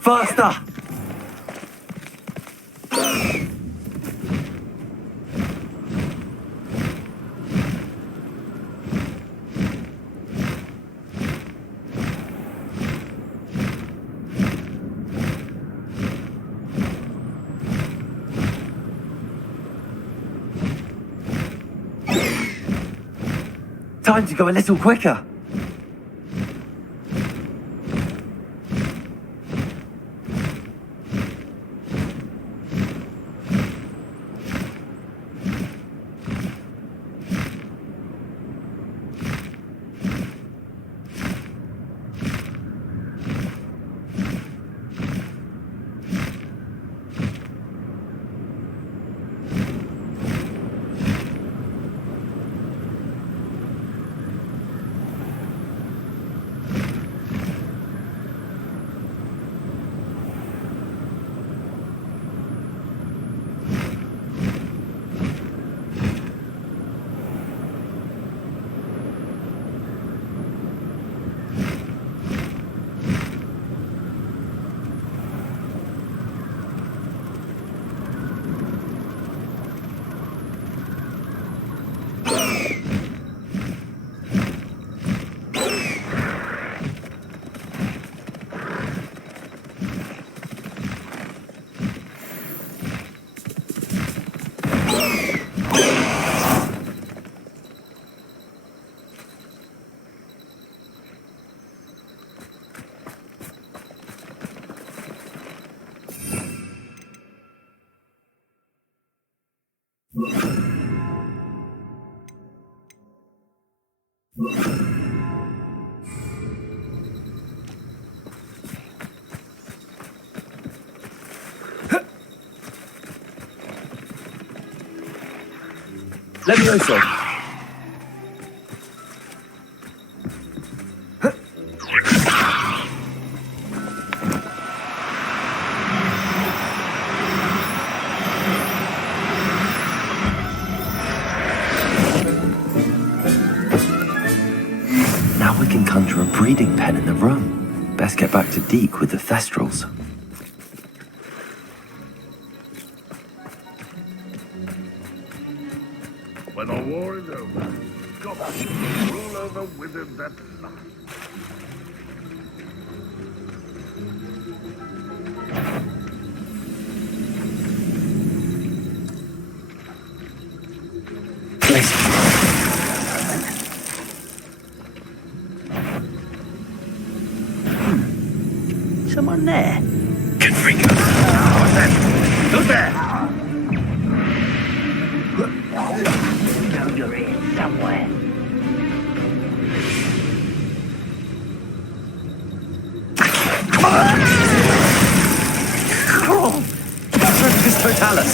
Faster! Time to go a little quicker. Let me know, sir. Now we can conjure a breeding pen in the room. Best get back to Deke with the Thestrals. When the war is over, goblins rule over wizards at last. Someone there? Confringo. What's that? Who's there? Know you're here somewhere. This Totalis.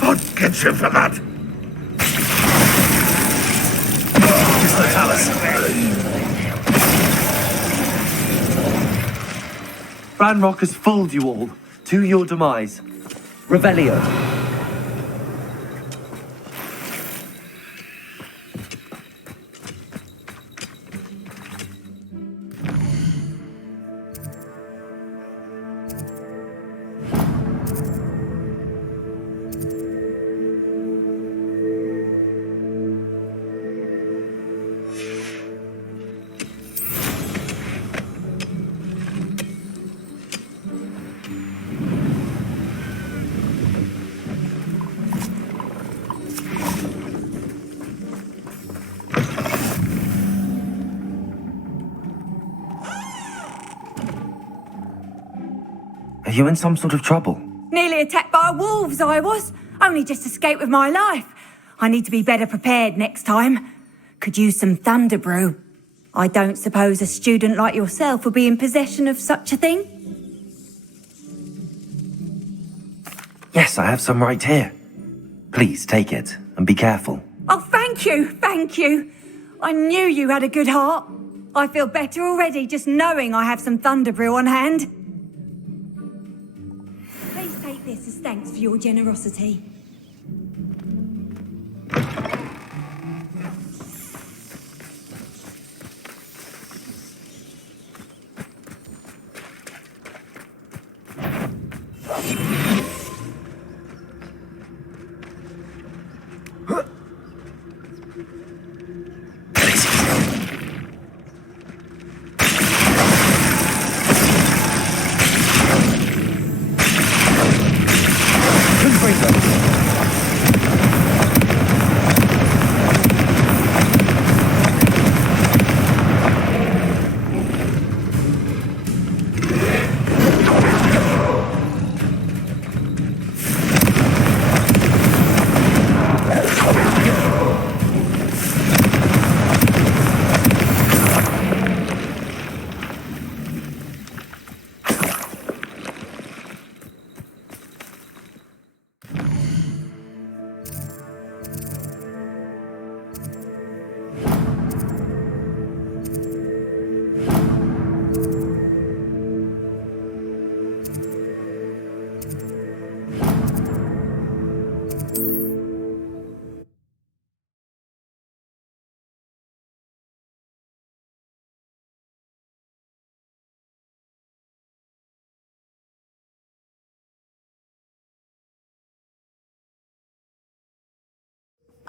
I'll get you for that. Ranrock has fooled you all. To your demise. Revelio. Are you in some sort of trouble? Nearly attacked by wolves, I was. Only just escaped with my life. I need to be better prepared next time. Could use some thunder brew. I don't suppose a student like yourself would be in possession of such a thing? Yes, I have some right here. Please take it and be careful. Oh, thank you, thank you. I knew you had a good heart. I feel better already just knowing I have some thunder brew on hand. Please take this as thanks for your generosity.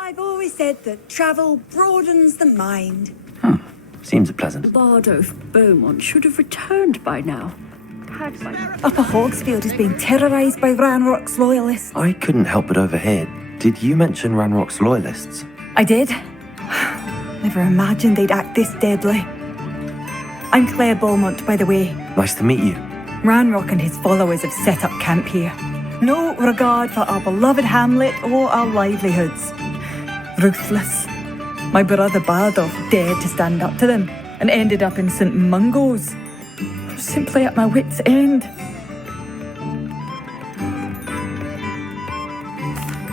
I've always said that travel broadens the mind. Seems pleasant. Lord of Beaumont should have returned by now. Upper Hogsfield is being terrorised by Ranrock's loyalists. I couldn't help but overhear. Did you mention Ranrock's loyalists? I did. Never imagined they'd act this deadly. I'm Claire Beaumont, by the way. Nice to meet you. Ranrock and his followers have set up camp here. No regard for our beloved hamlet or our livelihoods. Ruthless. My brother Bardolph dared to stand up to them and ended up in St. Mungo's. I was simply at my wit's end.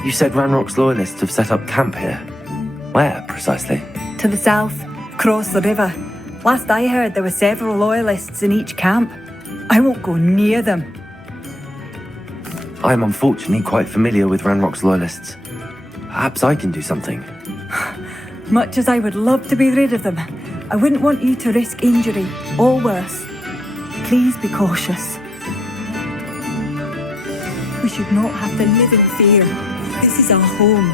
You said Ranrock's loyalists have set up camp here. Where, precisely? To the south, across the river. Last I heard, there were several loyalists in each camp. I won't go near them. I am unfortunately quite familiar with Ranrock's loyalists. Perhaps I can do something. Much as I would love to be rid of them, I wouldn't want you to risk injury, or worse. Please be cautious. We should not have to live in fear. This is our home.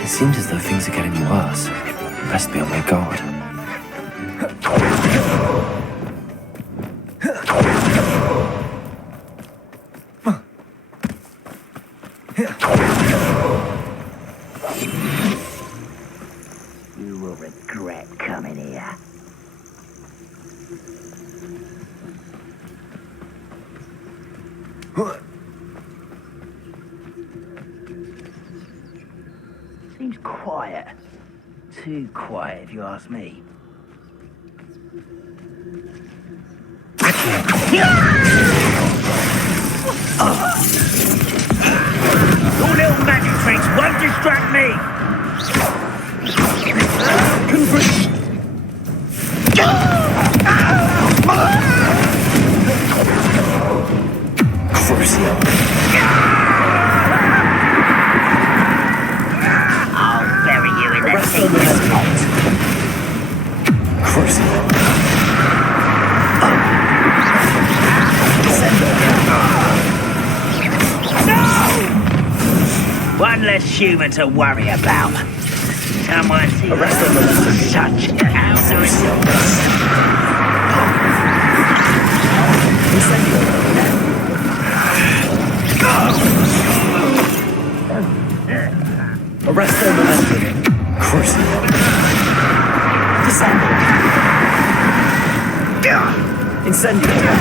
It seems as though things are getting worse. Best be on my guard. You will regret coming here. Seems quiet. Too quiet, if you ask me. Your little magic tricks won't distract me! I'll bury you in the deepest pot. One less human to worry about. Someone sees such outdoors. Arrest them and cruising. Descend. Incendiary.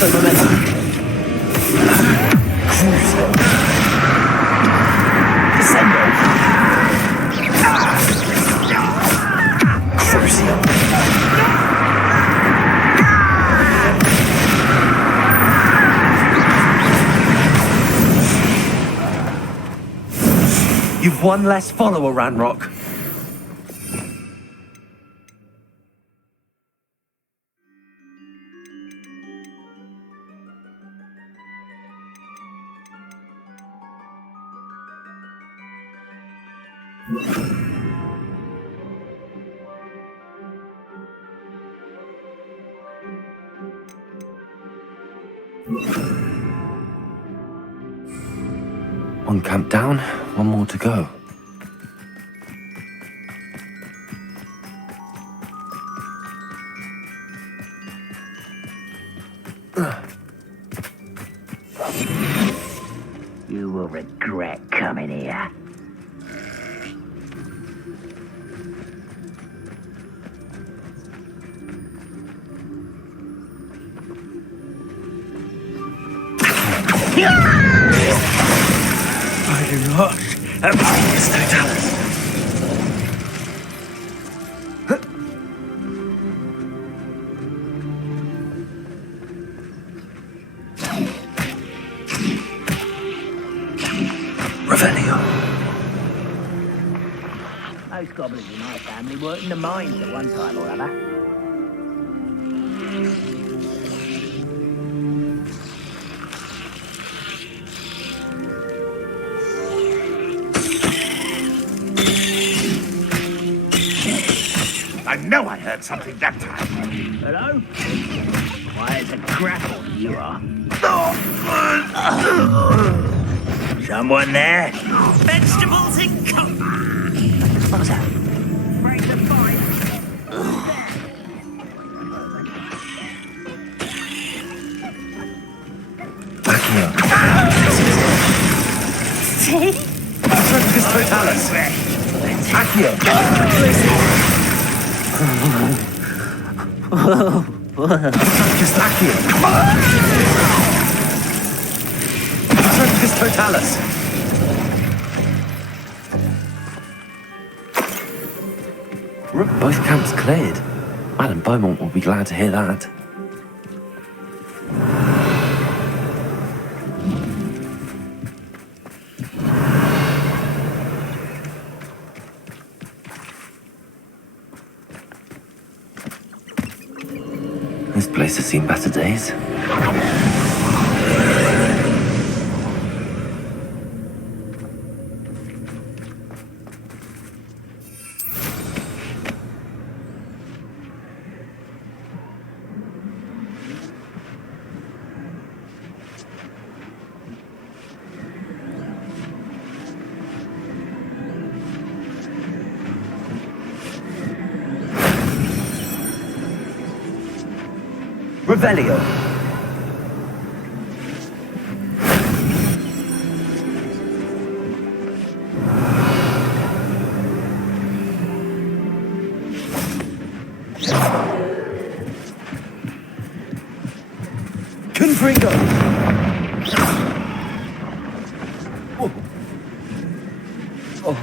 Transfer momentum. Cruising. Descending. Crucial. You've one less follower, Ranrock. One camp down, one more to go. You will regret coming here. I do not have this totality. Revelio. Most goblins in my family worked in the mines at one time or other. I know I heard something that time. Hello? Quiet as a grapple, you are. Someone there? Vegetables in coma. What's that? Break the fight. Accio. See? Focus totalis. Accio. Focus Accio. Focus totalis. Both camps cleared. Madam Beaumont will be glad to hear that. This place has seen better days. Revelio. Confringo. Oh. Oh.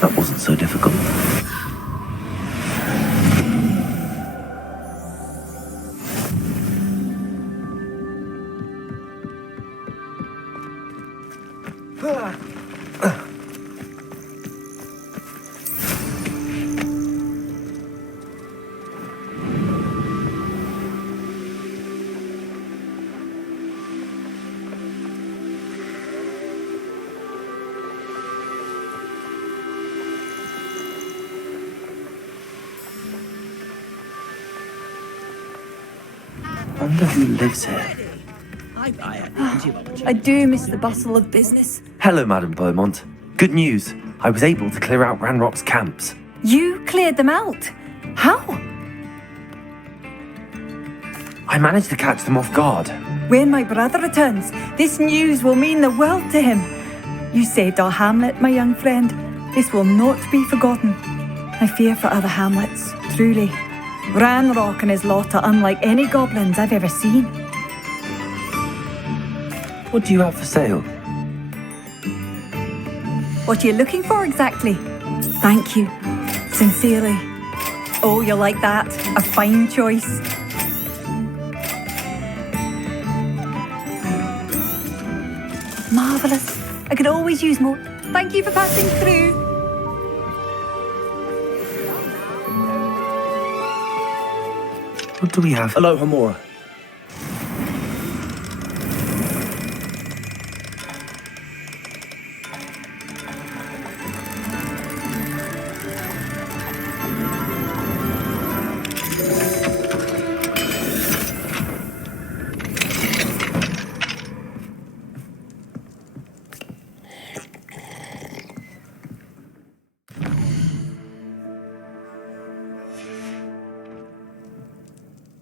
That wasn't so difficult. I wonder who lives here. I do miss the bustle of business. Hello, Madam Beaumont. Good news. I was able to clear out Ranrock's camps. You cleared them out? How? I I managed to catch them off guard. When my brother returns, this news will mean the world to him. You saved our hamlet, my young friend. This will not be forgotten. I fear for other hamlets, truly. Ranrock and his lot are unlike any goblins I've ever seen. What do you have for sale? What are you looking for exactly? Thank you. Sincerely. Oh, you like that? A fine choice. Marvellous. I could always use more. Thank you for passing through. What do we have? Hello, Hamora.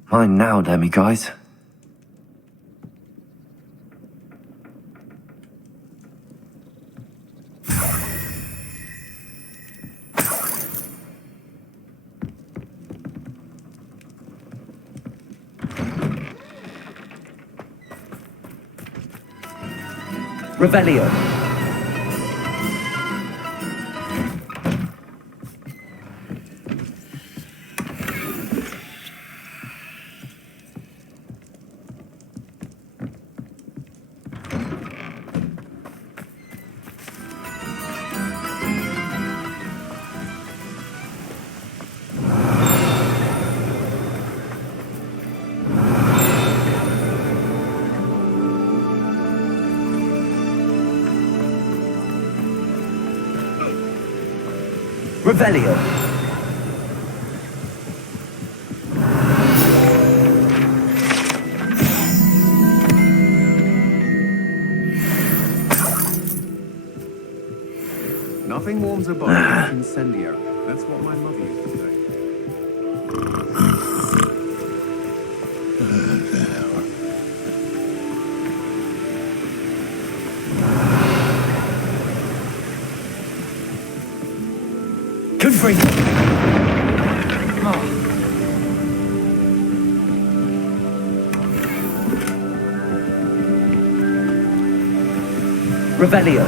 Mine now, Demi guys. Revelio. Revelio. Nothing warms a body like incendiary. That's what my mother used to say. Confringo. Revelio.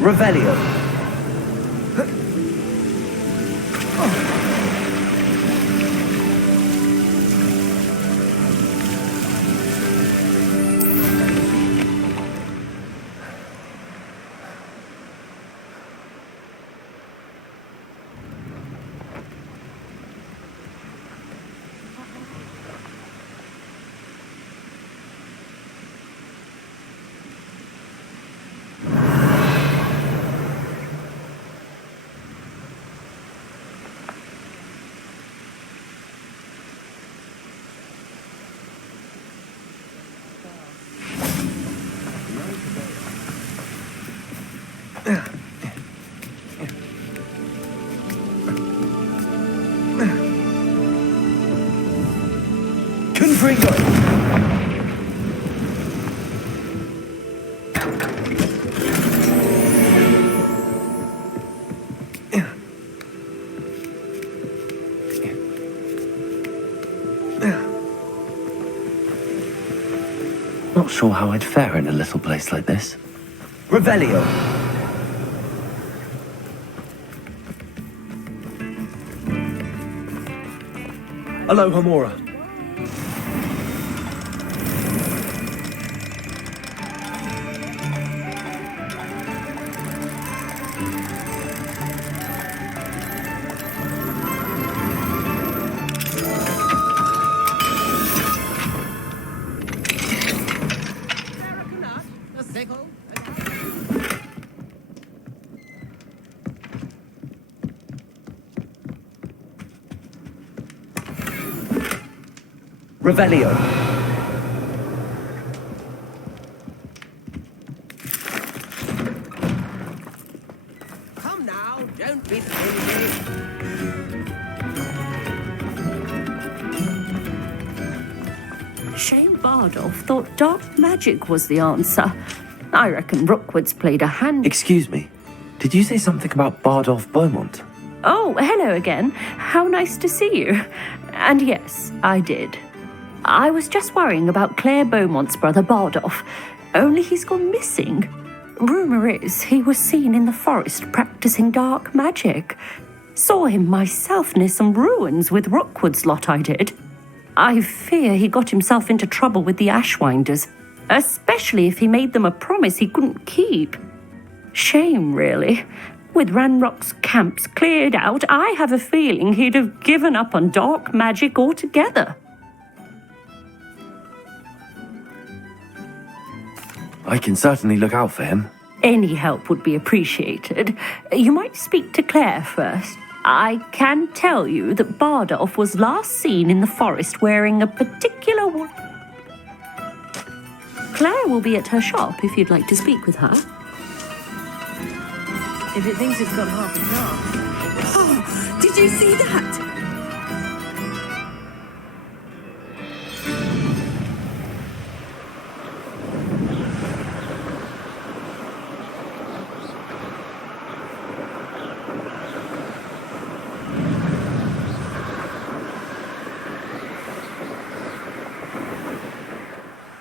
Revelio. Confringo. Not sure how I'd fare in a little place like this. Revelio. Hello, Hamora. Revelio. Come now, don't be silly. Shame Bardolph thought dark magic was the answer. I reckon Rookwood's played a hand. Excuse me. Did you say something about Bardolph Beaumont? Oh, hello again. How nice to see you. And yes, I did. I was just worrying about Claire Beaumont's brother Bardolph, only he's gone missing. Rumour is he was seen in the forest practicing dark magic. Saw him myself near some ruins with Rookwood's lot I did. I fear he got himself into trouble with the Ashwinders, especially if he made them a promise he couldn't keep. Shame, really. With Ranrock's camps cleared out, I have a feeling he'd have given up on dark magic altogether. I can certainly look out for him. Any help would be appreciated. You might speak to Claire first. I can tell you that Bardolph was last seen in the forest wearing a particular... Claire will be at her shop if you'd like to speak with her. If it thinks it's got half a chance. Oh, did you see that?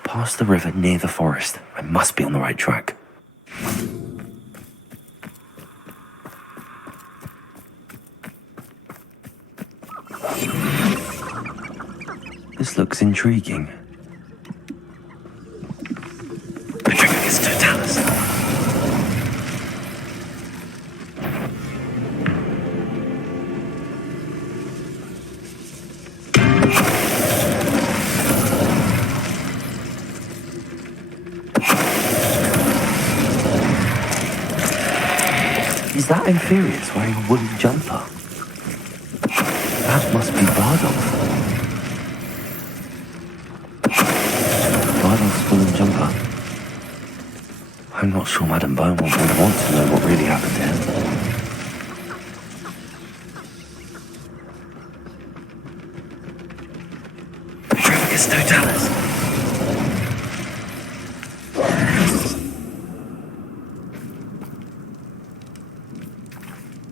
Past the river near the forest. I must be on the right track. This looks intriguing. Petrificus totalis. Is that Inferius wearing a woolen jumper? That must be Bardolph. Bardolph's woolen jumper. I'm not sure Madame Beaumont would want to know what really happened to him. Petrificus totalis.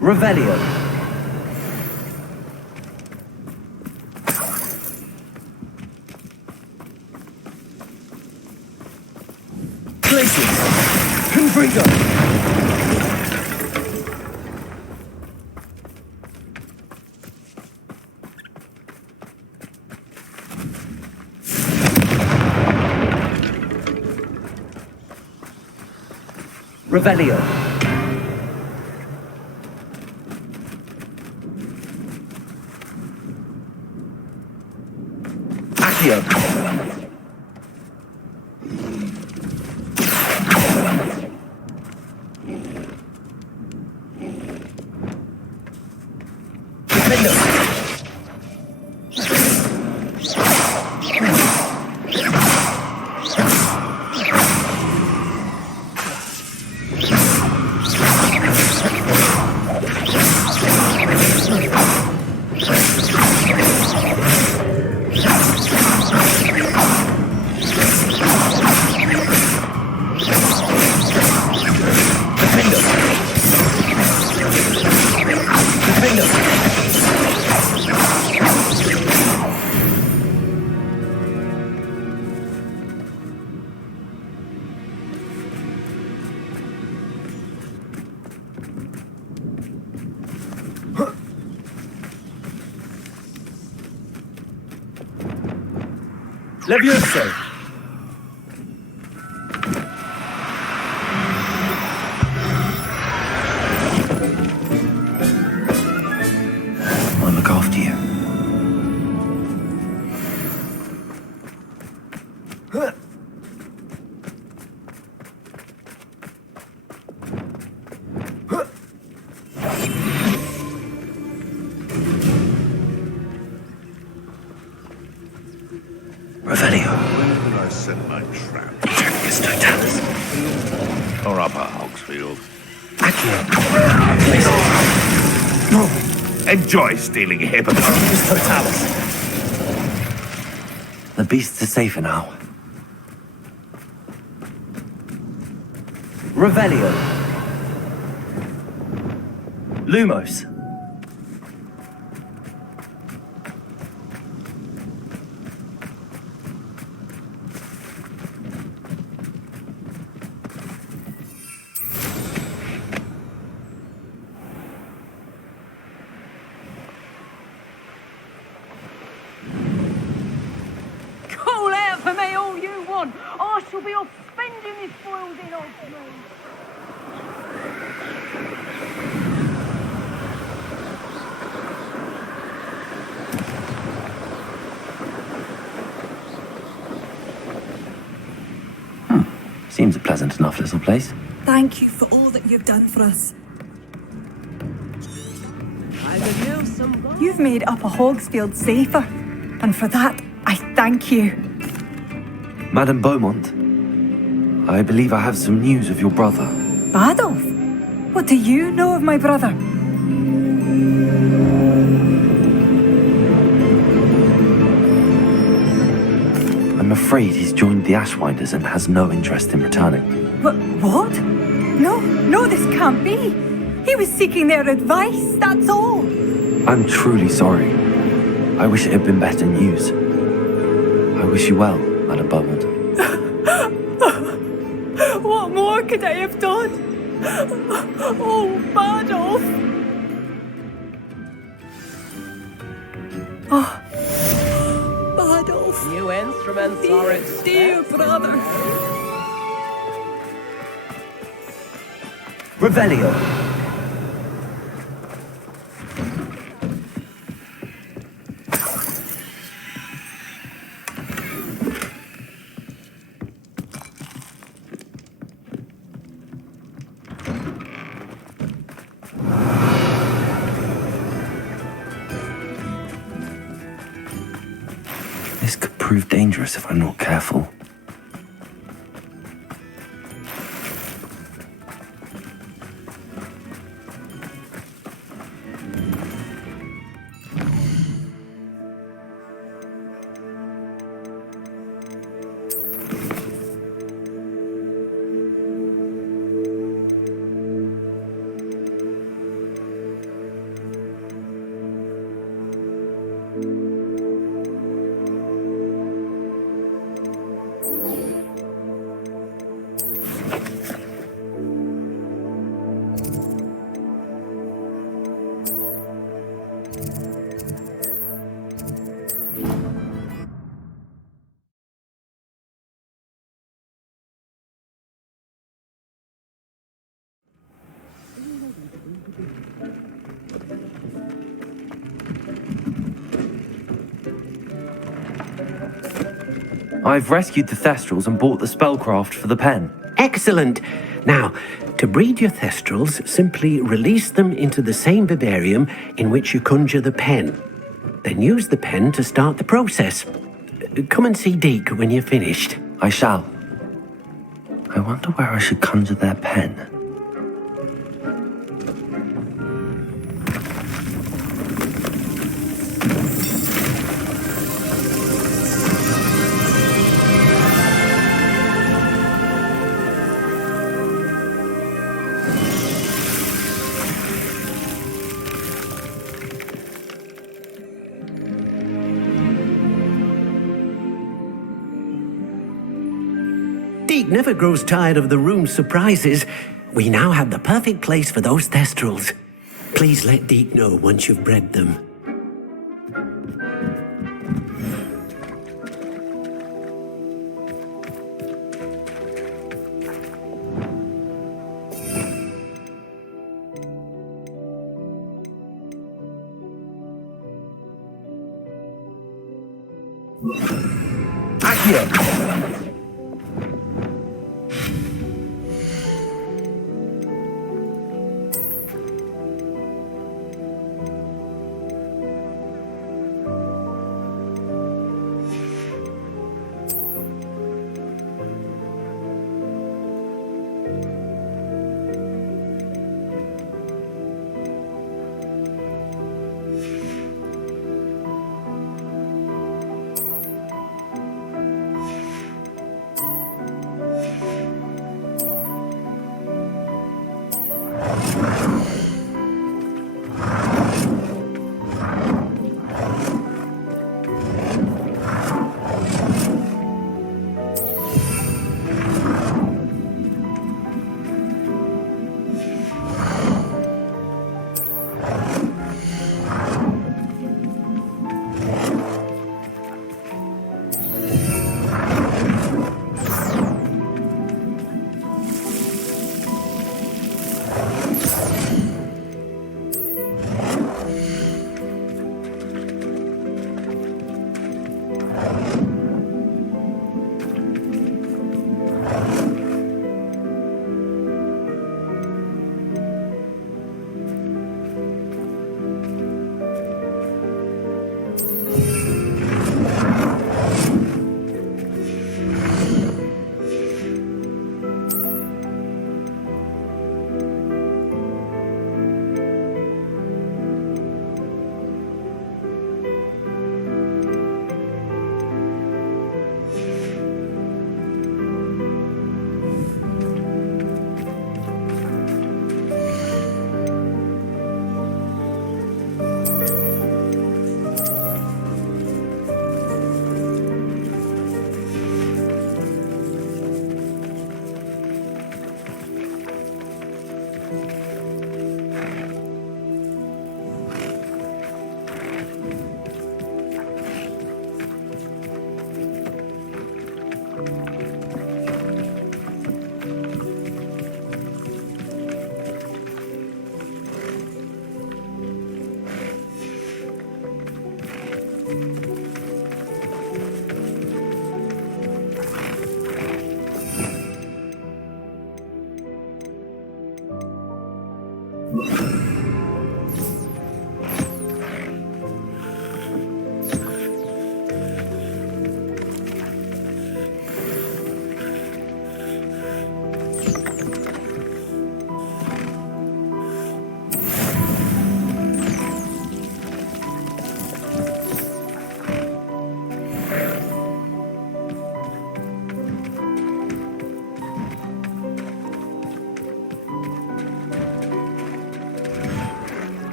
Revelio. Glacius. Confringo. Revelio. Accio. Levioso. I'll look after you. Revelio. When did I set my trap? Jacques Totalis. Or Upper Hogsfield? Enjoy stealing hippogriffs. Totalis. The beasts are safer now. Revelio. Lumos. Call out for me all you want. I shall be off spending this spoils in Oslo. Seems a pleasant enough little place. Thank you for all that you've done for us. I could use some gold. You've made Upper Hogsfield safer, and for that, I thank you. Madame Beaumont, I believe I have some news of your brother. Adolf, what do you know of my brother? I'm afraid he's joined the Ashwinders and has no interest in returning. What? No, this can't be. He was seeking their advice, that's all. I'm truly sorry. I wish it had been better news. I wish you well, Madame Beaumont. What more could I have done? Oh, Adolf. Oh, Adolf. New instruments are Dear expensive. brother. Revelio. This could prove dangerous if I'm not careful. I've rescued the Thestrals and bought the spellcraft for the pen. Excellent. Now, to breed your Thestrals, simply release them into the same vivarium in which you conjure the pen. Then use the pen to start the process. Come and see Deke when you're finished. I shall. I wonder where I should conjure their pen. Deke never grows tired of the room's surprises. We now have the perfect place for those Thestrals. Please let Deke know once you've bred them.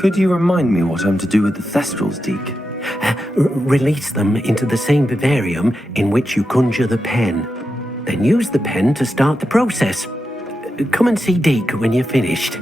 Could you remind me what I'm to do with the Thestrals, Deke? Release them into the same vivarium in which you conjure the pen. Then use the pen to start the process. Come and see Deke when you're finished.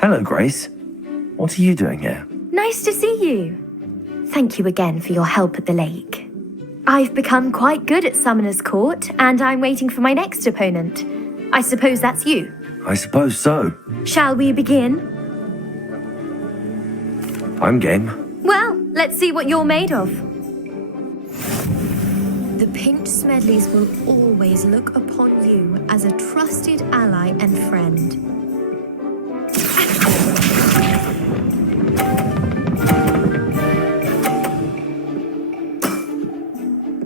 Hello, Grace. What are you doing here? Nice to see you. Thank you again for your help at the lake. I've become quite good at Summoner's Court, and I'm waiting for my next opponent. I suppose that's you. I suppose so. Shall we begin? I'm game. Well, let's see what you're made of. The Pinked Smedleys will always look upon you as a trusted ally and friend.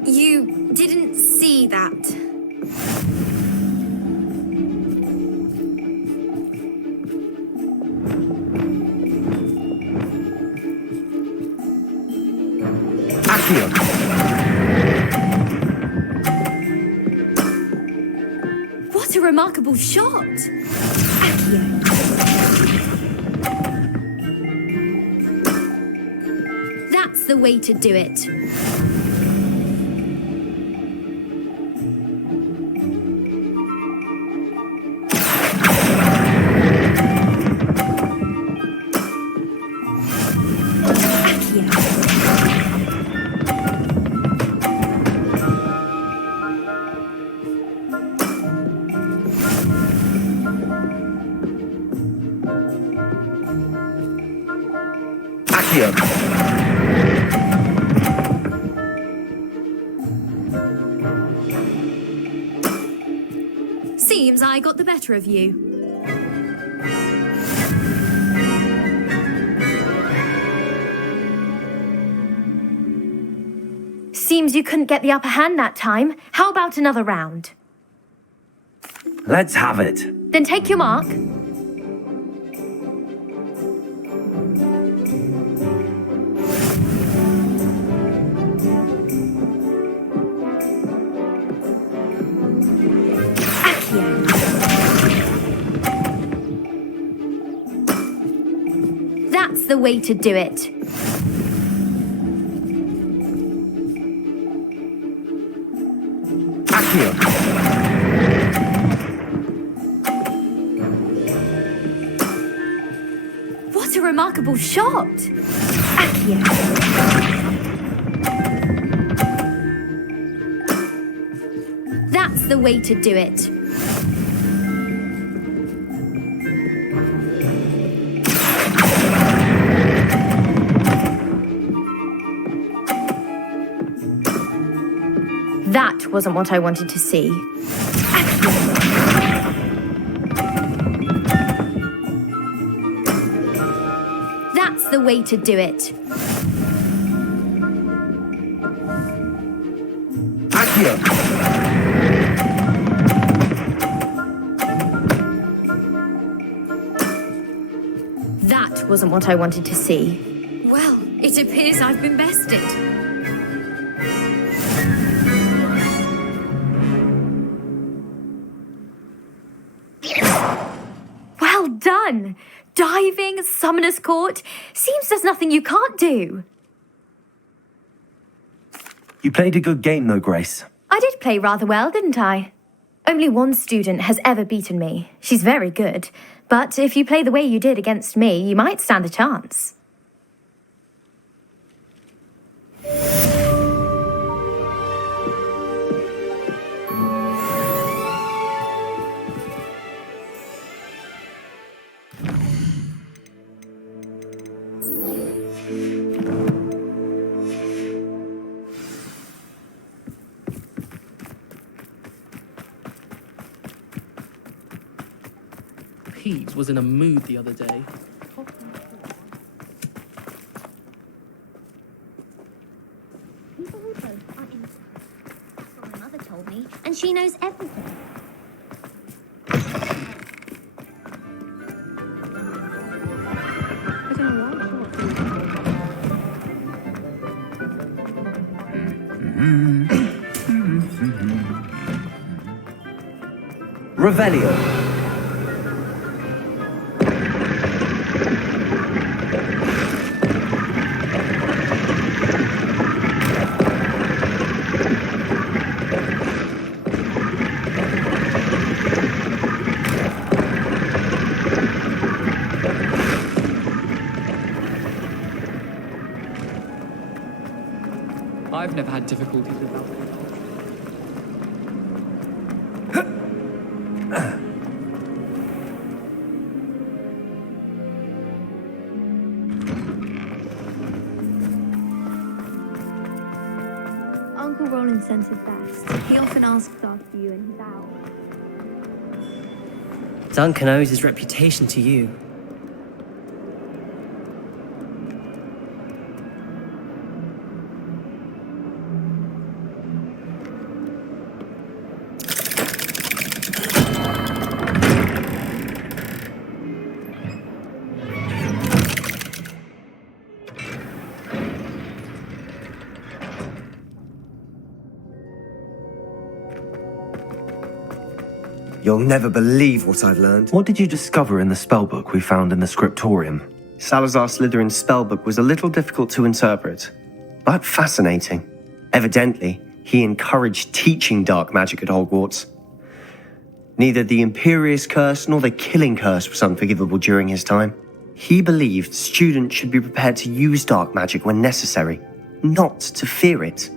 You didn't see that. Accio. What a remarkable shot! Accio. That's the way to do it. Accio. Seems I got the better of you. Seems you couldn't get the upper hand that time. How about another round? Let's have it. Then take your mark. That's the way to do it. Accio. What a remarkable shot! Accio. That's the way to do it. That wasn't what I wanted to see. That's the way to do it. Accio. That wasn't what I wanted to see. Well, it appears I've been bested. Well done! Diving, Summoner's Court. Seems there's nothing you can't do. You played a good game, though, Grace. I did play rather well, didn't I? Only one student has ever beaten me. She's very good. But if you play the way you did against me, you might stand a chance. Peeves was in a mood the other day. People who both are in. That's what my mother told me, and she knows everything. Revelio. I've never had difficulties with that. Uncle Roland sends his best. He often asks after you and he's out. Duncan owes his reputation to you. You'll never believe what I've learned. What did you discover in the spellbook we found in the scriptorium? Salazar Slytherin's spellbook was a little difficult to interpret, but fascinating. Evidently, he encouraged teaching dark magic at Hogwarts. Neither the Imperious Curse nor the Killing Curse was unforgivable during his time. He believed students should be prepared to use dark magic when necessary, not to fear it.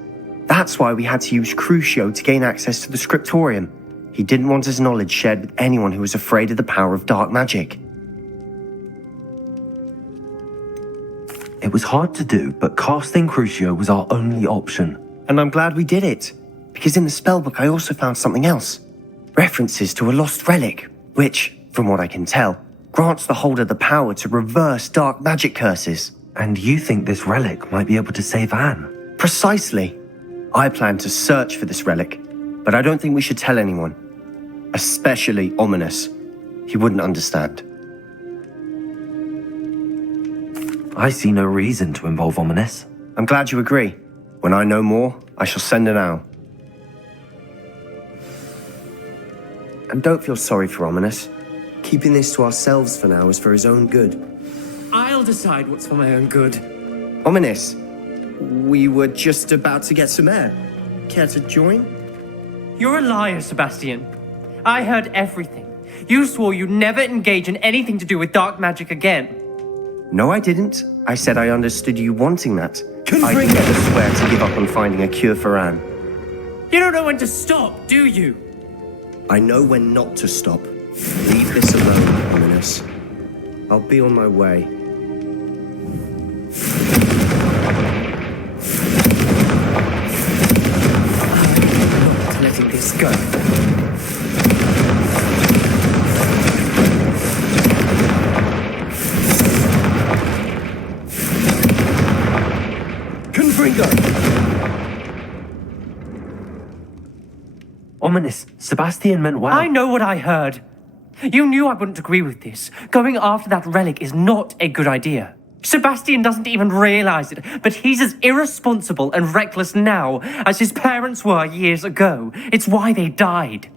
That's why we had to use Crucio to gain access to the scriptorium. He didn't want his knowledge shared with anyone who was afraid of the power of dark magic. It was hard to do, but casting Crucio was our only option. And I'm glad we did it, because in the spellbook I also found something else. References to a lost relic, which, from what I can tell, grants the holder the power to reverse dark magic curses. And you think this relic might be able to save Anne? Precisely. I plan to search for this relic, but I don't think we should tell anyone. Especially Ominous. He wouldn't understand. I see no reason to involve Ominous. I'm glad you agree. When I know more, I shall send an owl. And don't feel sorry for Ominous. Keeping this to ourselves for now is for his own good. I'll decide what's for my own good. Ominous, we were just about to get some air. Care to join? You're a liar, Sebastian. I heard everything. You swore you'd never engage in anything to do with dark magic again. No, I didn't. I said I understood you wanting that. I'd never swear to give up on finding a cure for Anne. You don't know when to stop, do you? I know when not to stop. Leave this alone, Ominous. I'll be on my way. I'm not letting this go. Ominous, Sebastian meant well. I know what I heard. You knew I wouldn't agree with this. Going after that relic is not a good idea. Sebastian doesn't even realize it, but he's as irresponsible and reckless now as his parents were years ago. It's why they died.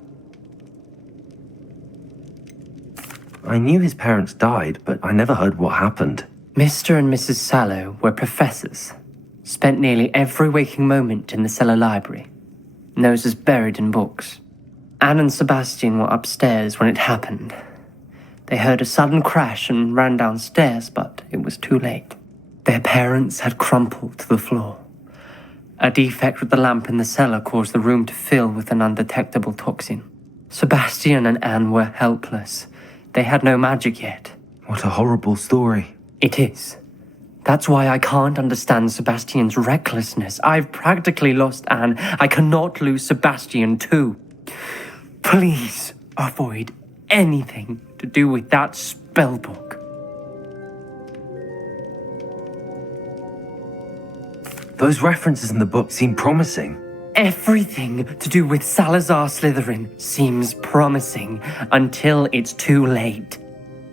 I knew his parents died, but I never heard what happened. Mr. and Mrs. Sallow were professors. Spent nearly every waking moment in the cellar library. Noses buried in books. Anne and Sebastian were upstairs when it happened. They heard a sudden crash and ran downstairs, but it was too late. Their parents had crumpled to the floor. A defect with the lamp in the cellar caused the room to fill with an undetectable toxin. Sebastian and Anne were helpless. They had no magic yet. What a horrible story. It is. That's why I can't understand Sebastian's recklessness. I've practically lost Anne. I cannot lose Sebastian too. Please avoid anything to do with that spellbook. Those references in the book seem promising. Everything to do with Salazar Slytherin seems promising until it's too late.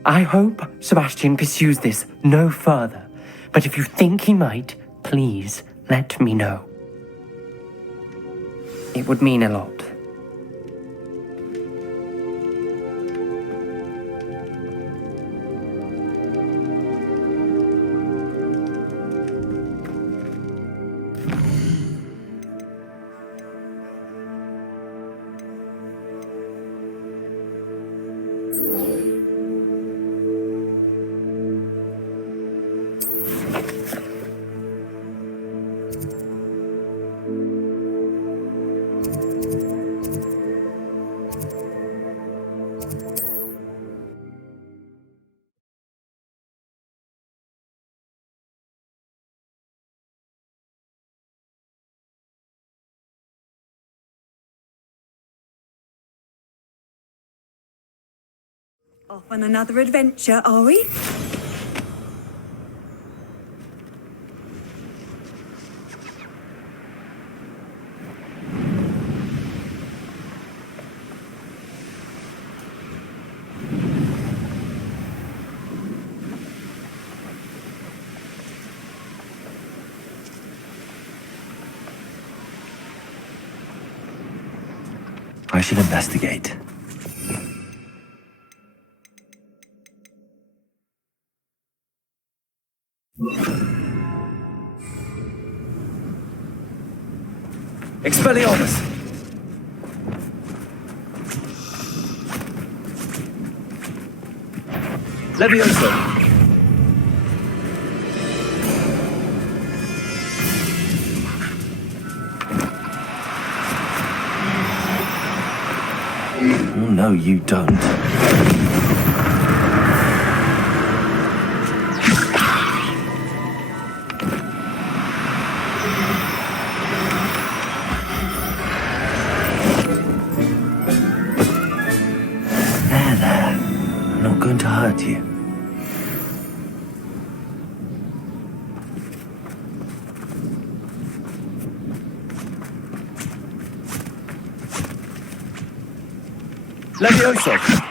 I hope Sebastian pursues this no further. But if you think he might, please let me know. It would mean a lot. Off on another adventure, are we? I should investigate. Expelliarmus! Levioso! Oh, no, you don't. There. I'm not going to hurt you. Levioso!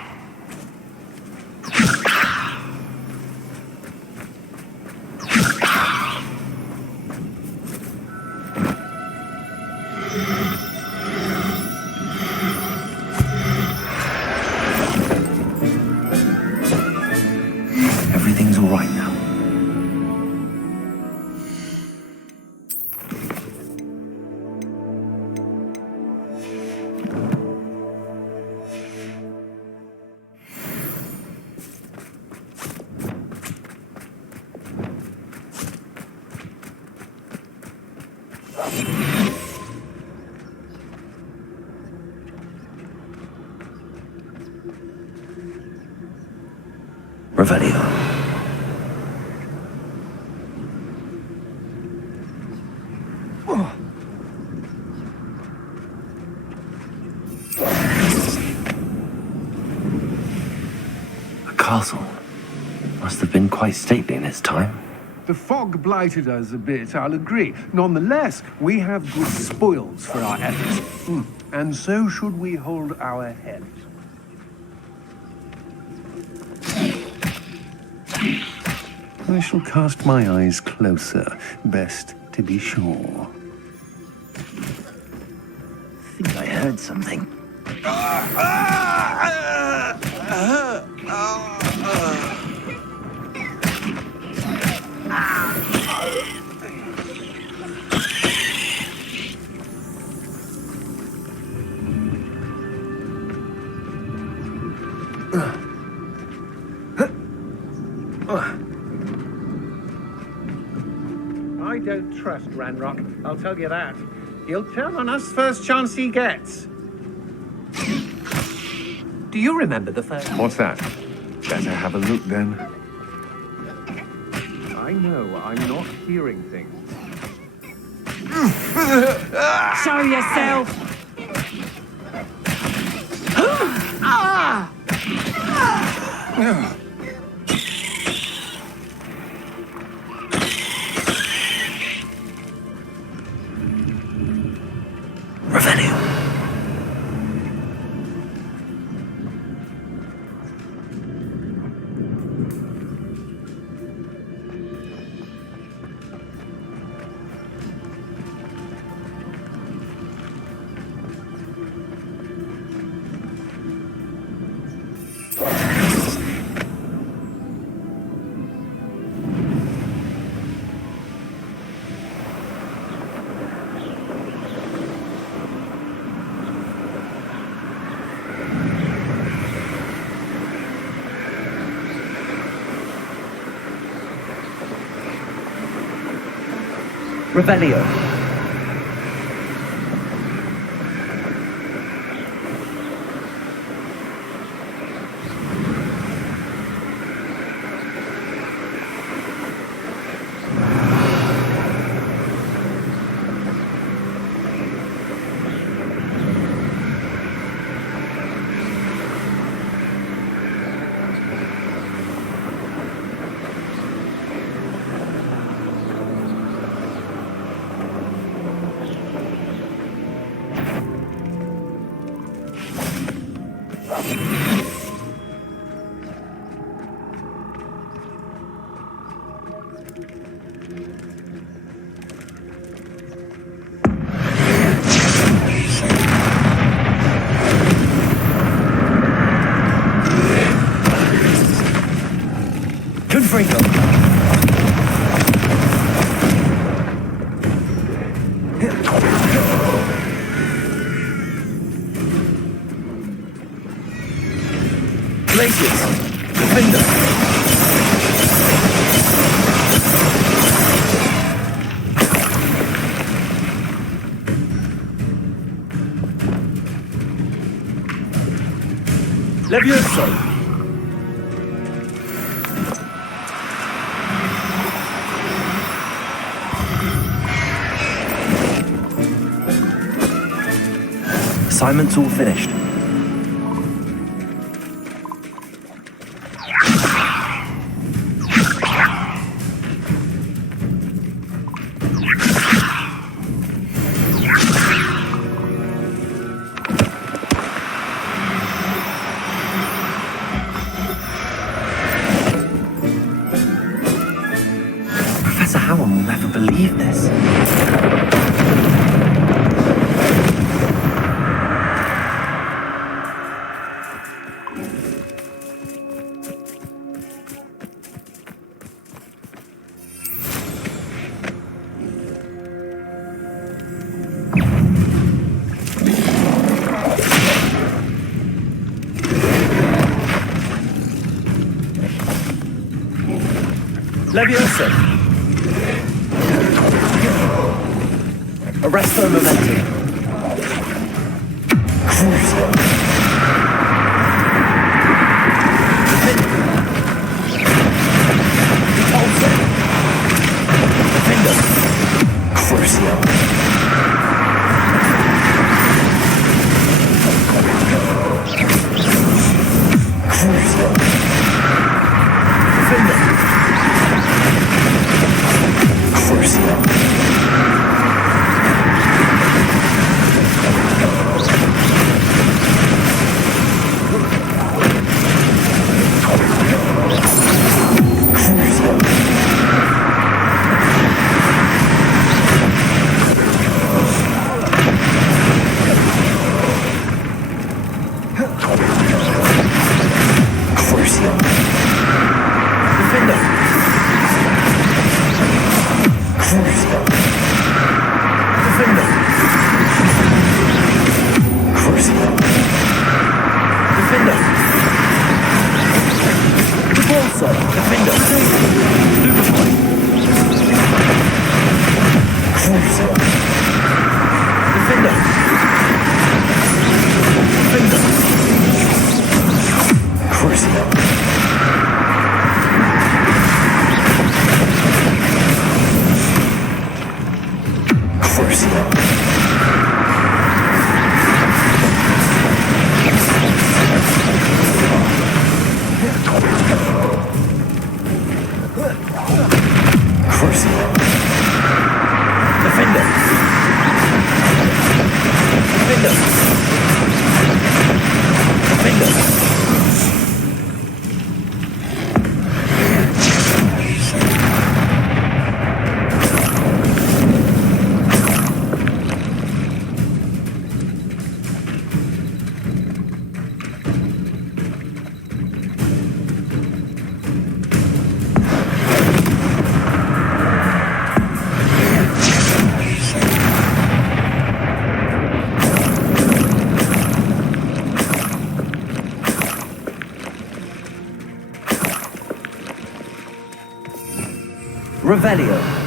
Everything's all right now. Revelio. A castle. Must have been quite stately in its time. The fog blighted us a bit, I'll agree. Nonetheless, we have good spoils for our efforts. And so should we hold our heads. I shall cast my eyes closer, best to be sure. I think I heard something. I don't trust Ranrock, I'll tell you that. He'll turn on us first chance he gets. Do you remember the first? What's that? Better have a look then. I know, I'm not hearing things. Show yourself! Revelio. Revelio. Levioso! Assignment's all finished. Professor Howard will never believe this. Levioso! Arresto momenti. Revelio.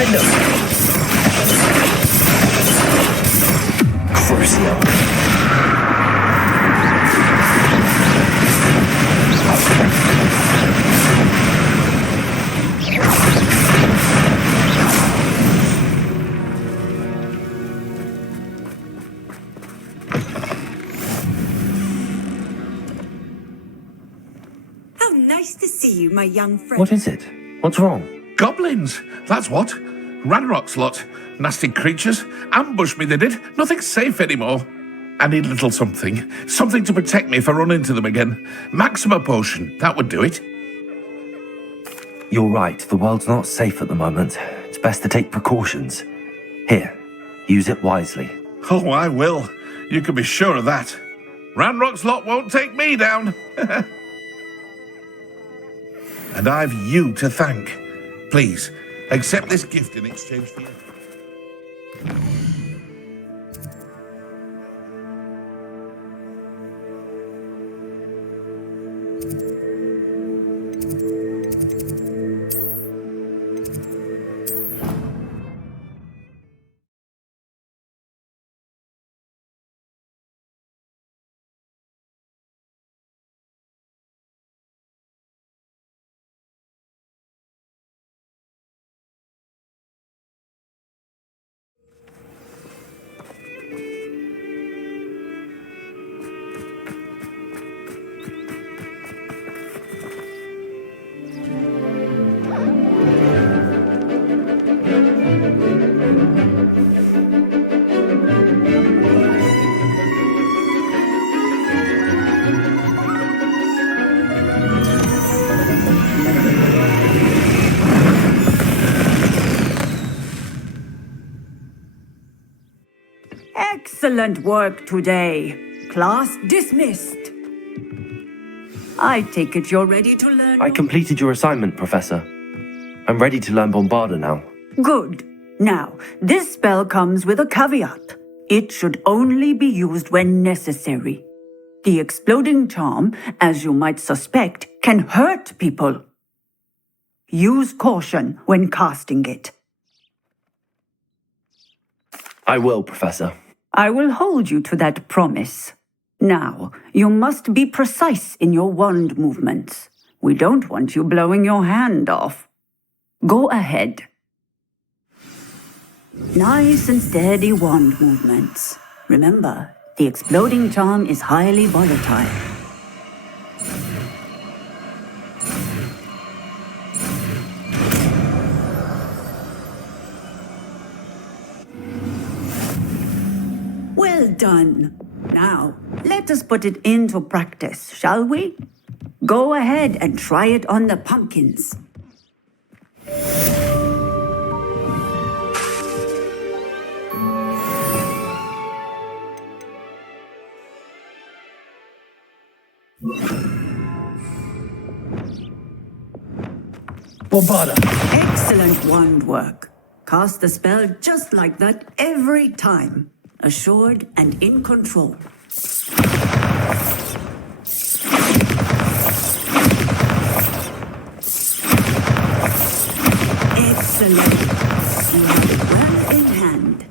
Venom! Crucio! How nice to see you, my young friend. What is it? What's wrong? Goblins, that's what. Ranrock's lot. Nasty creatures. Ambushed me, they did. Nothing's safe anymore. I need a little something. Something to protect me if I run into them again. Maxima potion, that would do it. You're right, the world's not safe at the moment. It's best to take precautions. Here, use it wisely. Oh, I will. You can be sure of that. Ranrock's lot won't take me down. And I've you to thank. Please, accept this gift in exchange for your... Excellent work today. Class dismissed. I take it you're ready to learn. I completed your assignment, Professor. I'm ready to learn Bombarda now. Good. Now, this spell comes with a caveat. It should only be used when necessary. The exploding charm, as you might suspect, can hurt people. Use caution when casting it. I will, Professor. I will hold you to that promise. Now, you must be precise in your wand movements. We don't want you blowing your hand off. Go ahead. Nice and steady wand movements. Remember, the exploding charm is highly volatile. Well done. Now, let us put it into practice, shall we? Go ahead and try it on the pumpkins. Bombarda! Excellent wand work. Cast the spell just like that every time. Assured and in control. Excellent. You have it well in hand.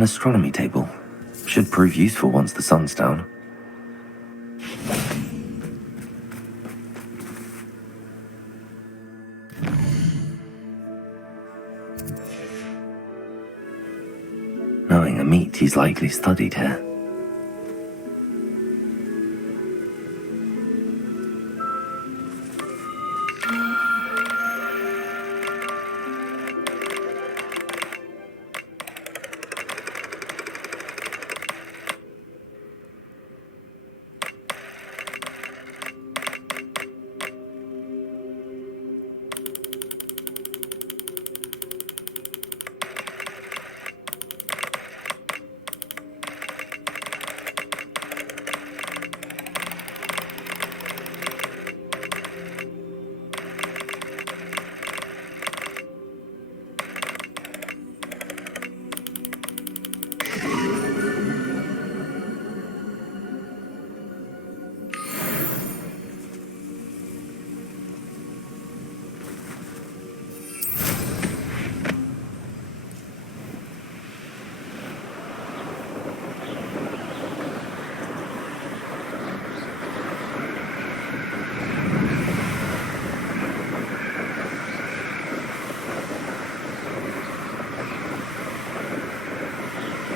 An astronomy table. Should prove useful once the sun's down. Knowing a meat, he's likely studied here.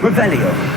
Revelio.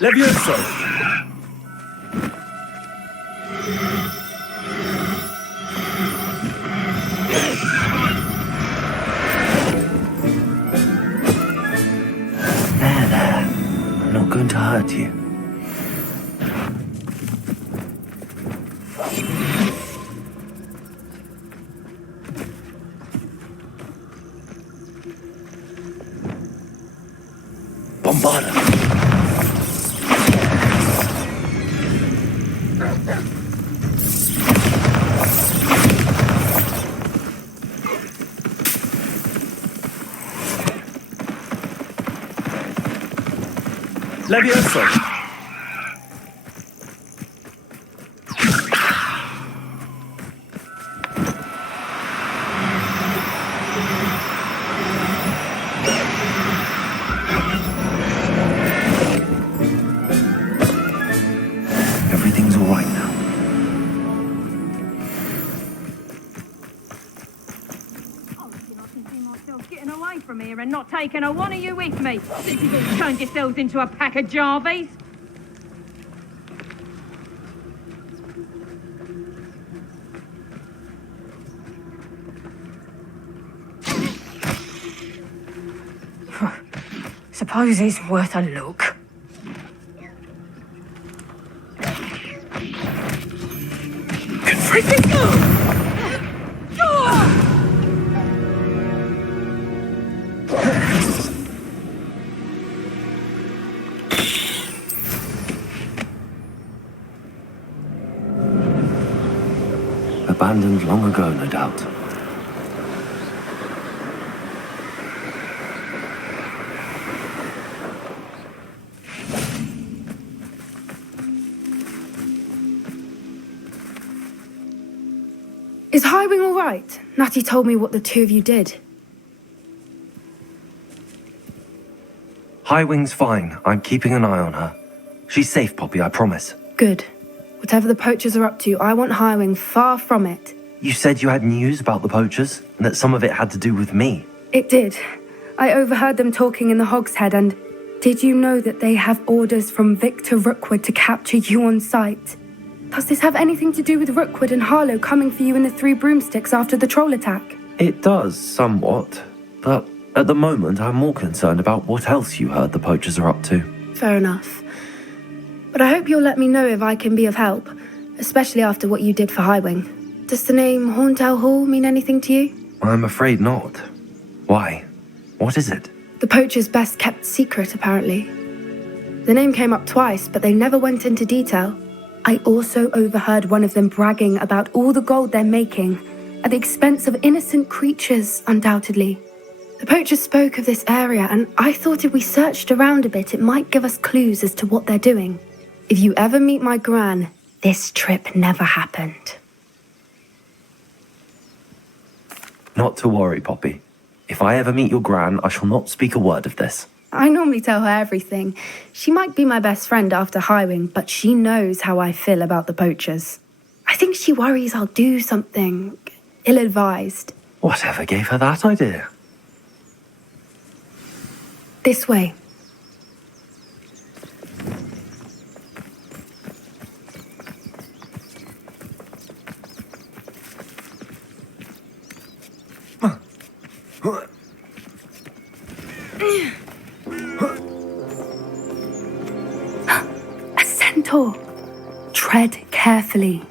Levioso! There. I'm not going to hurt you. Bombarda! Levioso! Everything's all right now. Getting away from here and not taking a one of you with me. Since you've all turned yourselves into a pack of Jarvies. Suppose it's worth a look. Good freaking go! abandoned long ago, no doubt. Is Highwing all right? Natty told me what the two of you did. Highwing's fine. I'm keeping an eye on her. She's safe, Poppy, I promise. Good. Whatever the poachers are up to, I want Highwing far from it. You said you had news about the poachers, and that some of it had to do with me. It did. I overheard them talking in the Hogshead, and did you know that they have orders from Victor Rookwood to capture you on sight? Does this have anything to do with Rookwood and Harlow coming for you in the Three Broomsticks after the troll attack? It does, somewhat. But at the moment, I'm more concerned about what else you heard the poachers are up to. Fair enough. But I hope you'll let me know if I can be of help, especially after what you did for Highwing. Does the name Horntail'S Hall mean anything to you? I'm afraid not. Why? What is it? The poachers' best kept secret, apparently. The name came up twice, but they never went into detail. I also overheard one of them bragging about all the gold they're making, at the expense of innocent creatures, undoubtedly. The poachers spoke of this area, and I thought if we searched around a bit, it might give us clues as to what they're doing. If you ever meet my gran, this trip never happened. Not to worry, Poppy. If I ever meet your gran, I shall not speak a word of this. I normally tell her everything. She might be my best friend after Highwing, but she knows how I feel about the poachers. I think she worries I'll do something ill-advised. Whatever gave her that idea? This way. A centaur. Tread carefully.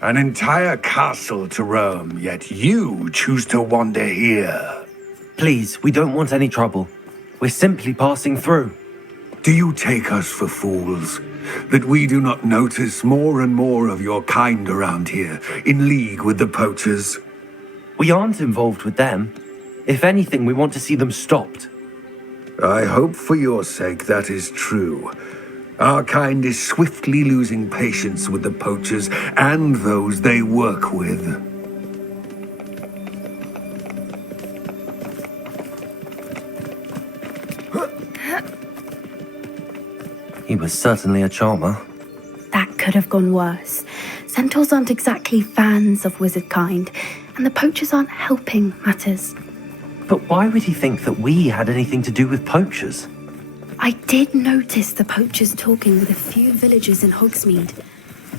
An entire castle to roam, yet you choose to wander here. Please, we don't want any trouble. We're simply passing through. Do you take us for fools? That we do not notice more and more of your kind around here, in league with the poachers? We aren't involved with them. If anything, we want to see them stopped. I hope for your sake that is true. Our kind is swiftly losing patience with the poachers and those they work with. He was certainly a charmer. That could have gone worse. Centaurs aren't exactly fans of wizard kind, and the poachers aren't helping matters. But why would he think that we had anything to do with poachers? I did notice the poachers talking with a few villagers in Hogsmeade.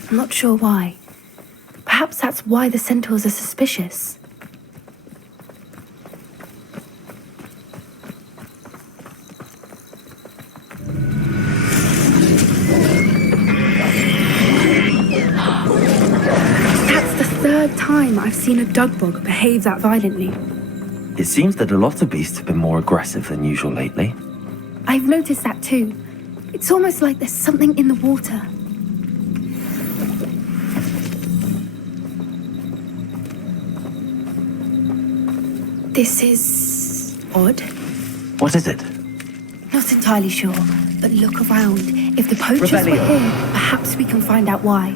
I'm not sure why. Perhaps that's why the centaurs are suspicious. That's the third time I've seen a dugbog behave that violently. It seems that a lot of beasts have been more aggressive than usual lately. I've noticed that too. It's almost like there's something in the water. This is odd. What is it? Not entirely sure, but look around. If the poachers were here, perhaps we can find out why.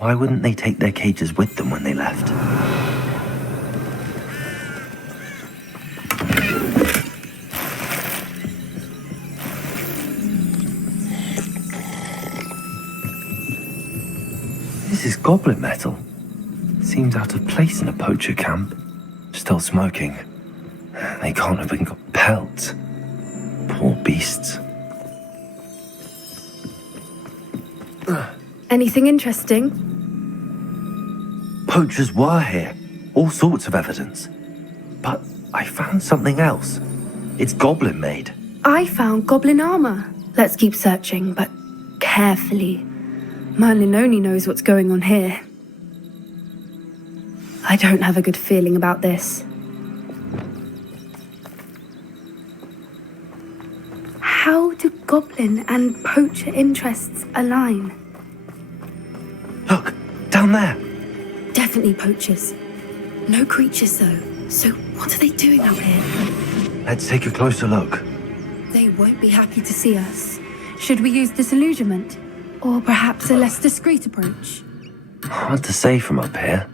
Why wouldn't they take their cages with them when they left? This is goblin metal. Seems out of place in a poacher camp. Still smoking. They can't have been got pelts. Poor beasts. Anything interesting? Poachers were here. All sorts of evidence. But I found something else. It's goblin made. I found goblin armor. Let's keep searching, but carefully. Merlin only knows what's going on here. I don't have a good feeling about this. How do goblin and poacher interests align? Look, down there. Definitely poachers. No creatures, though. So what are they doing out here? Let's take a closer look. They won't be happy to see us. Should we use disillusionment? Or perhaps a less discreet approach? Hard to say from up here.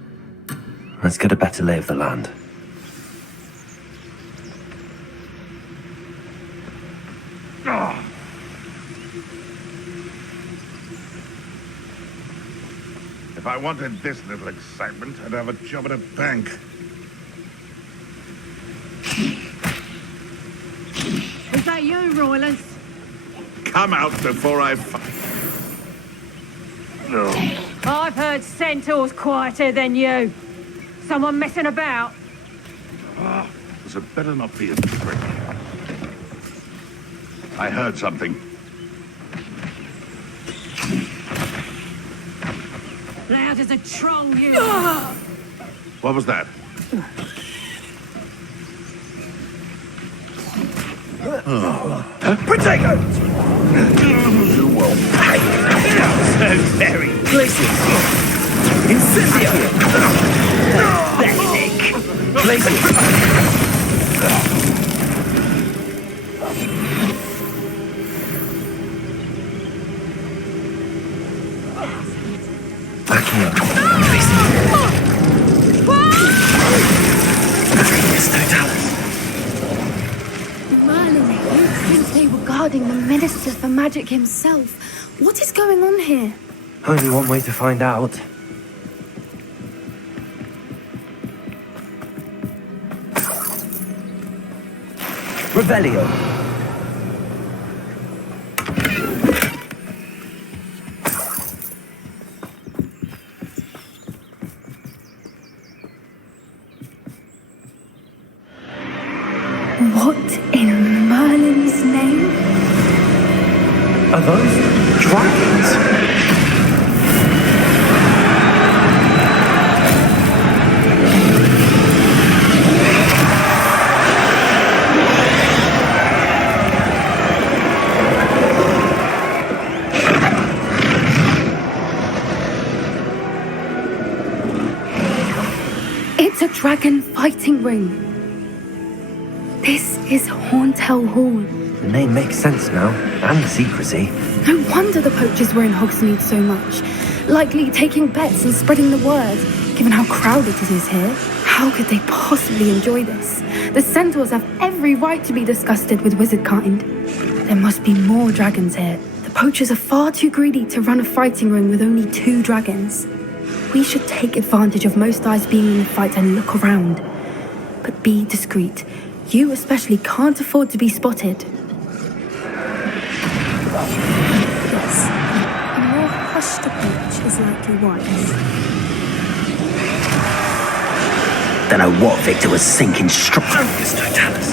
Let's get a better lay of the land. If I wanted this little excitement, I'd have a job at a bank. Is that you, Roylance? Come out before I I've heard centaurs quieter than you. Someone messing about? This had better not be a trick. I heard something. Loud as a trong, you. What was that? Potato! You will pay. So very places. Incendio! Pathetic. Places. Backing up. Merlin, you'd think they were guarding the Minister for Magic himself. What is going on here? Only one way to find out. Revelio. What in Merlin's name? Are those dragons? It's a dragon fighting ring. This is Horntail'S Hall. The name makes sense now, and the secrecy. No wonder the poachers were in Hogsmeade so much. Likely taking bets and spreading the word, given how crowded it is here. How could they possibly enjoy this? The centaurs have every right to be disgusted with wizard kind. There must be more dragons here. The poachers are far too greedy to run a fighting ring with only 2 dragons. We should take advantage of most eyes being in the fight and look around. But be discreet. You especially can't afford to be spotted. Yes, a more hushed approach is likely wise. Don't know what Victor was thinking. Focus, Totalis.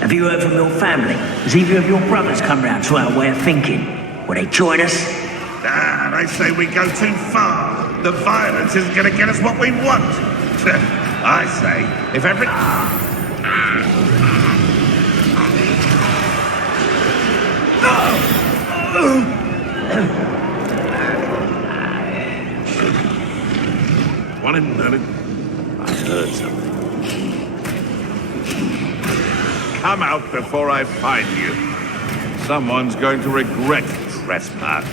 Have you heard from your family? Has either of your brothers come round to our way of thinking? Will they join us? Ah, I say we go too far. The violence isn't going to get us what we want. I say, if every... One in minute. I heard something. Come out before I find you. Someone's going to regret trespass.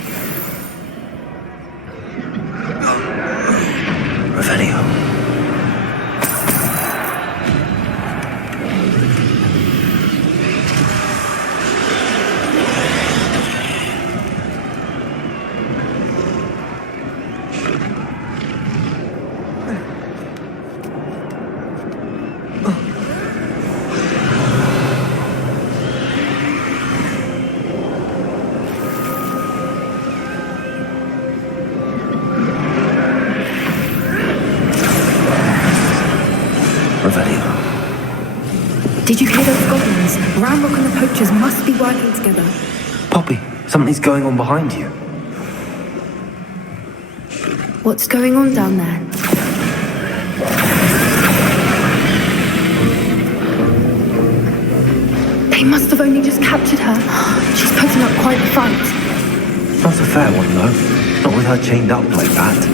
Revelio. Did you hear those goblins? Ranrock and the poachers must be working together. Poppy, something's going on behind you. What's going on down there? They must have only just captured her. She's putting up quite a fight. Not a fair one, though. Not with her chained up like that.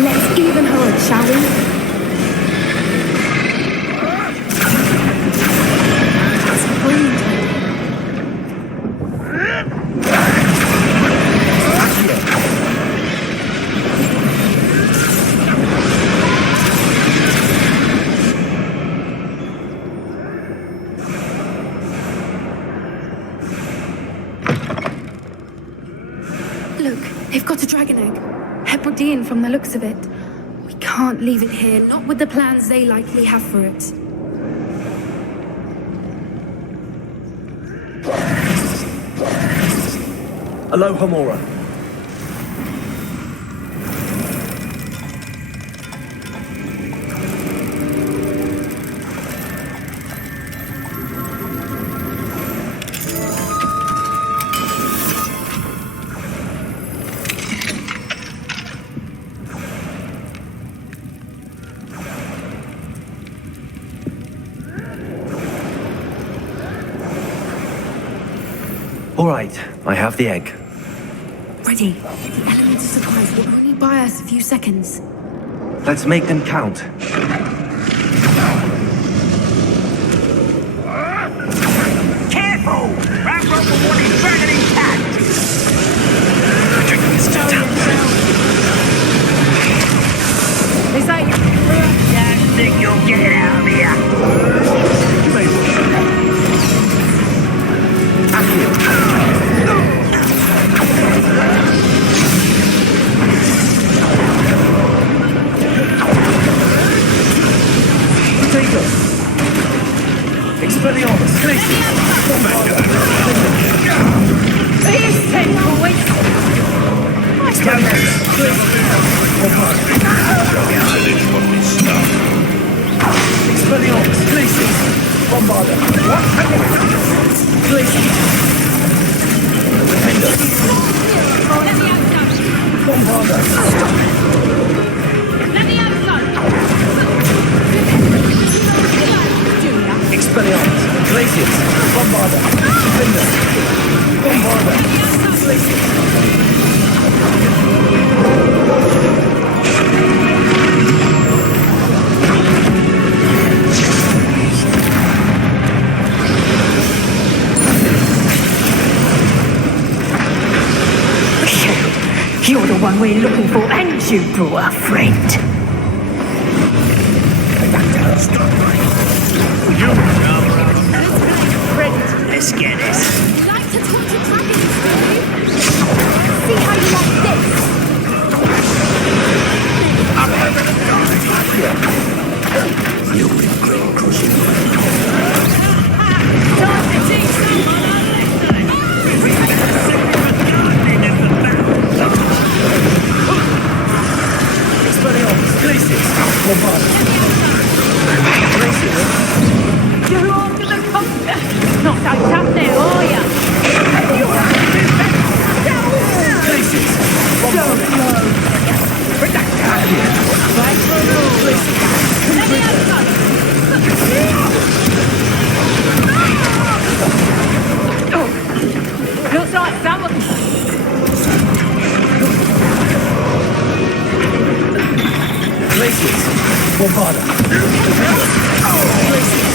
Let's even her up, shall we? That's brilliant. Look, they've got a dragon egg. Hebridean from the looks of it. We can't leave it here, not with the plans they likely have for it. Aloha Mora. All right, I have the egg. Ready. The element of surprise will only buy us a few seconds. Let's make them count. Careful! Ranrock will want his dragon intact! Is that you? Don't think you'll get it out of here! Expelliarmus, Glacius! These 10 points! Expelliarmus, Expelliarmus, Glacius! Bombarda! Glacius! Bombarda! Expelliarmus, Glacius! Bombarda! Defender! Bombarda! Glacius! You're the one we're looking for, and you brought a friend. Let's get this. You like to talk to dragons, do you? See how you like this? You regret crushing Expelliarmus, Glacius! Bombarda! Glacius! You're after the conquer! Not so tough there, are ya? Glacius! Bombarda! Right for the Let me have some! Looks like someone... Glacius! Bombarda! Glacius!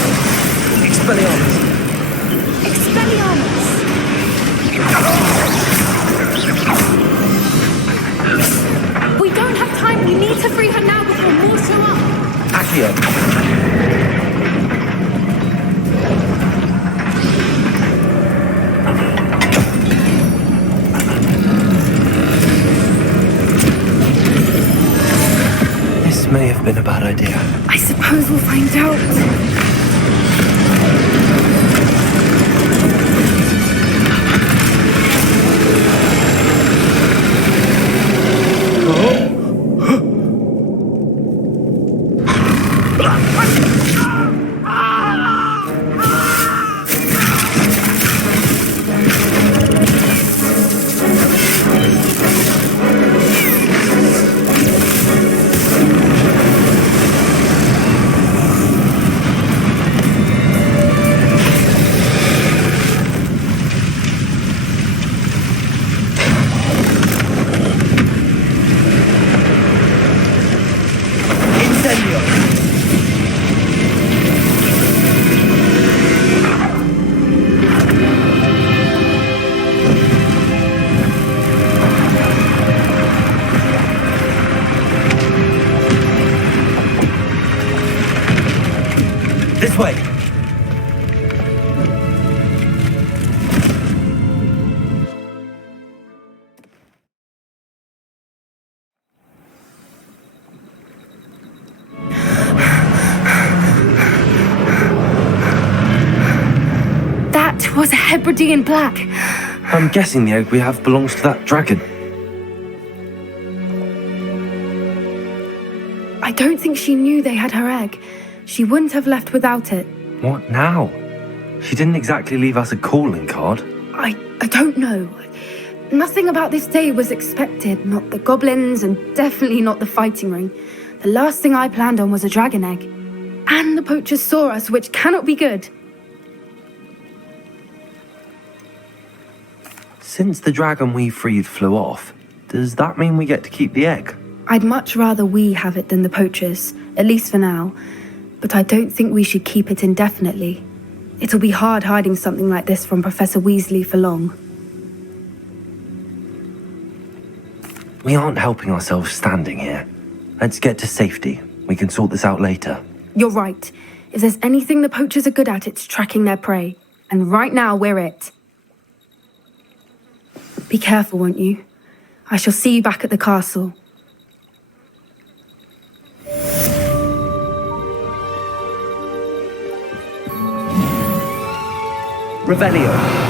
Expelliarmus! Expelliarmus! We don't have time. We need to free her now before more show up. Accio. This may have been a bad idea. I suppose we'll find out. 'Twas a Hebridean black. I'm guessing the egg we have belongs to that dragon. I don't think she knew they had her egg. She wouldn't have left without it. What now? She didn't exactly leave us a calling card. I don't know. Nothing about this day was expected. Not the goblins, and definitely not the fighting ring. The last thing I planned on was a dragon egg. And the poachers saw us, which cannot be good. Since the dragon we freed flew off, does that mean we get to keep the egg? I'd much rather we have it than the poachers, at least for now. But I don't think we should keep it indefinitely. It'll be hard hiding something like this from Professor Weasley for long. We aren't helping ourselves standing here. Let's get to safety. We can sort this out later. You're right. If there's anything the poachers are good at, it's tracking their prey. And right now, we're it. Be careful, won't you? I shall see you back at the castle. Revelio.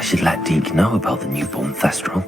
I should let Deke know about the newborn Thestral.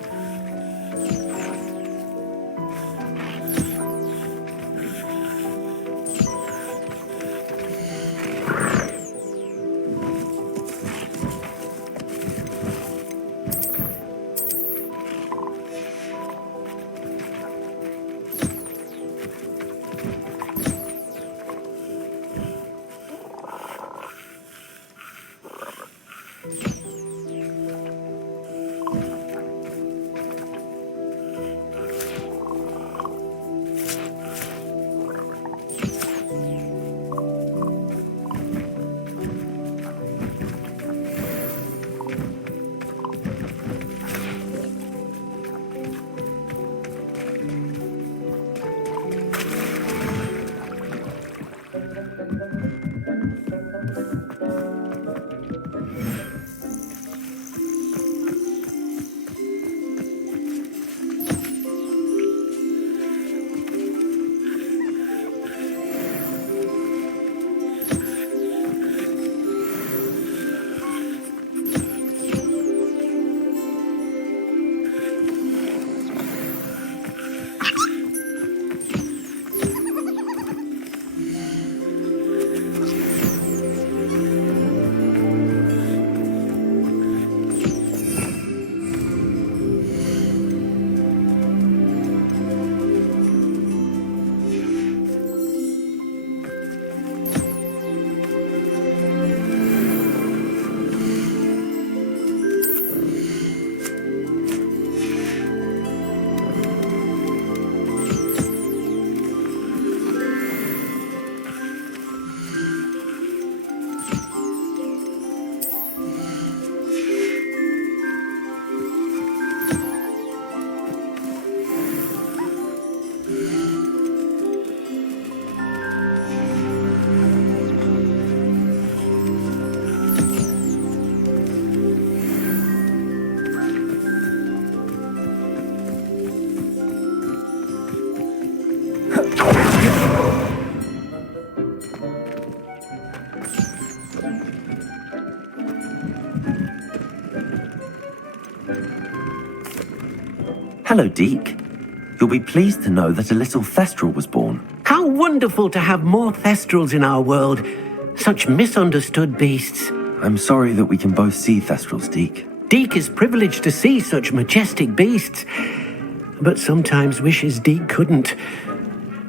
Hello, Deke. You'll be pleased to know that a little Thestral was born. How wonderful to have more Thestrals in our world. Such misunderstood beasts. I'm sorry that we can both see Thestrals, Deke. Deke is privileged to see such majestic beasts, but sometimes wishes Deke couldn't.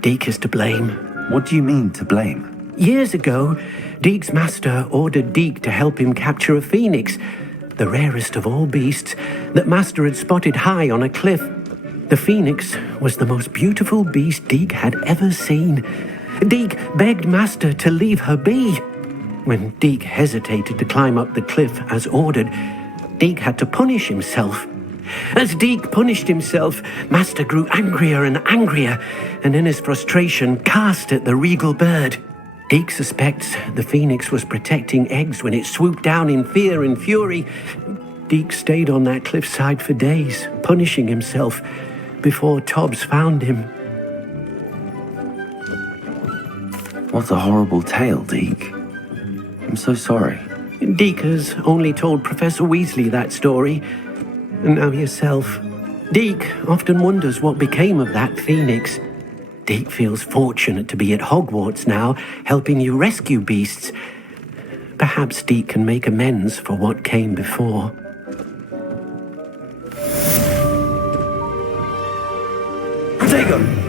Deke is to blame. What do you mean, to blame? Years ago, Deke's master ordered Deke to help him capture a phoenix, the rarest of all beasts, that Master had spotted high on a cliff. The phoenix was the most beautiful beast Deke had ever seen. Deke begged Master to leave her be. When Deke hesitated to climb up the cliff as ordered, Deke had to punish himself. As Deke punished himself, Master grew angrier and angrier, and in his frustration cast at the regal bird. Deke suspects the phoenix was protecting eggs when it swooped down in fear and fury. Deke stayed on that cliffside for days, punishing himself, before Tobbs found him. What a horrible tale, Deke. I'm so sorry. Deke has only told Professor Weasley that story, and now yourself. Deke often wonders what became of that phoenix. Deke feels fortunate to be at Hogwarts now, helping you rescue beasts. Perhaps Deke can make amends for what came before. Protego!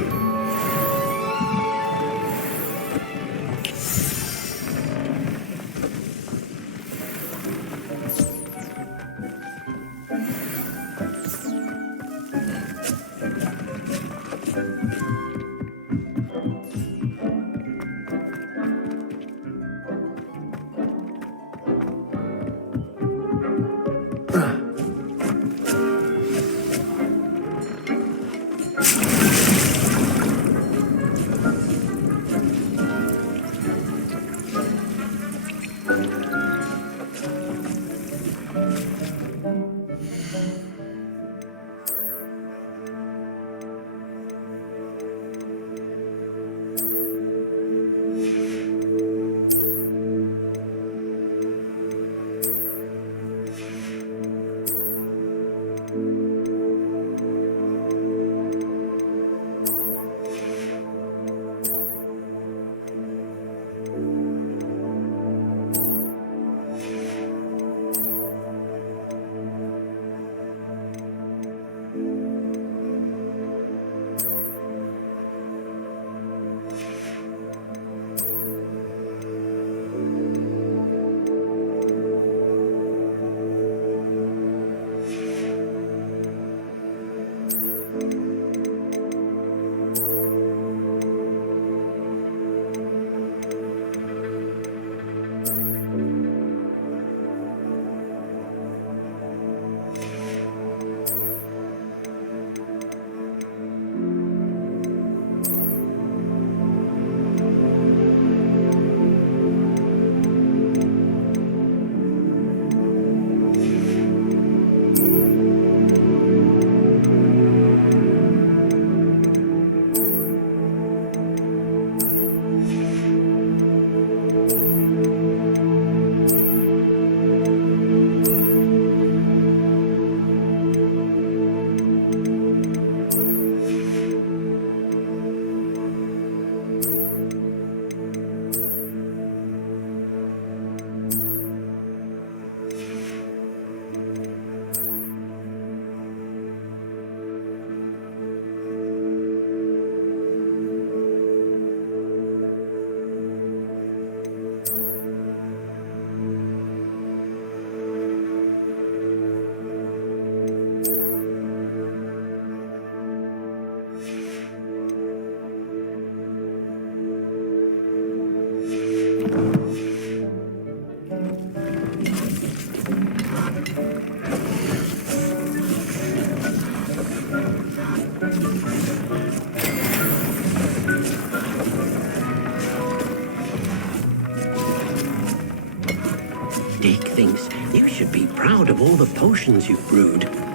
thinks you should be proud of all the potions you've brewed.